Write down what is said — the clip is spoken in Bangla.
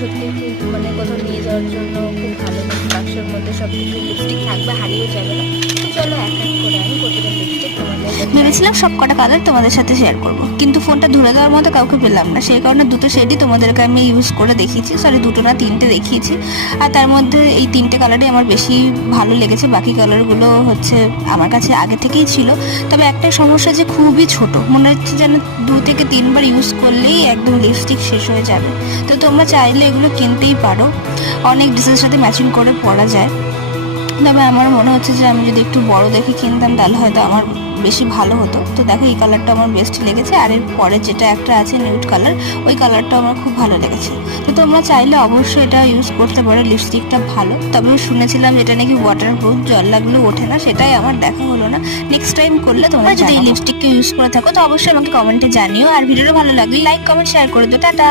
সত্যি খুব মানে কোথাও নিয়ে যাওয়ার জন্য খুব ভালো, বাক্সের মধ্যে সব কিছু লিপস্টিক থাকবে, হারিয়েও যাবে না। তো চলো এক এক করে আমি প্রতিটা লিপস্টিক তোমাদের ভেবেছিলাম সব কটা কালার তোমাদের সাথে শেয়ার করব, কিন্তু ফোনটা ধরে দেওয়ার মতো কাউকে পেলাম না, সেই কারণে দুটো শেডই তোমাদেরকে আমি ইউজ করে দেখিয়েছি। সরি, দুটো না তিনটে দেখিয়েছি। আর তার মধ্যে এই তিনটে কালারই আমার বেশি ভালো লেগেছে, বাকি কালারগুলো হচ্ছে আমার কাছে আগে থেকেই ছিল। তবে একটা সমস্যা যে খুবই ছোট, মনে হচ্ছে যেন 2 থেকে 3 বার ইউজ করলেই একদম লিপস্টিক শেষ হয়ে যাবে। তো তোমরা চাইলে এগুলো কিনতেই পারো, অনেক ড্রেসের সাথে ম্যাচিং করে পরা যায়। তবে আমার মনে হচ্ছে যে আমি যদি একটু বড় দেখে কিনতাম তাহলে হয়তো আমার বেশি ভালো হতো। তো দেখো এই কালারটা আমার বেস্ট লেগেছে, আর এর পরে যেটা একটা আছে নিউড কালার, ওই কালারটা আমার খুব ভালো লেগেছে। তো তোমরা চাইলে অবশ্যই এটা ইউজ করতে পারো, লিপস্টিকটা ভালো। তবে আমি শুনেছিলাম যেটা নাকি ওয়াটারপ্রুফ, জল লাগলেও ওঠে না, সেটাই আমার দেখা হলো না। নেক্সট টাইম করলে তোমরা যদি এই লিপস্টিককে ইউজ করে থাকো তো অবশ্যই আমাকে কমেন্টে জানিও, আর ভিডিওটা ভালো লাগলে লাইক কমেন্ট শেয়ার করে দিও। টাটা।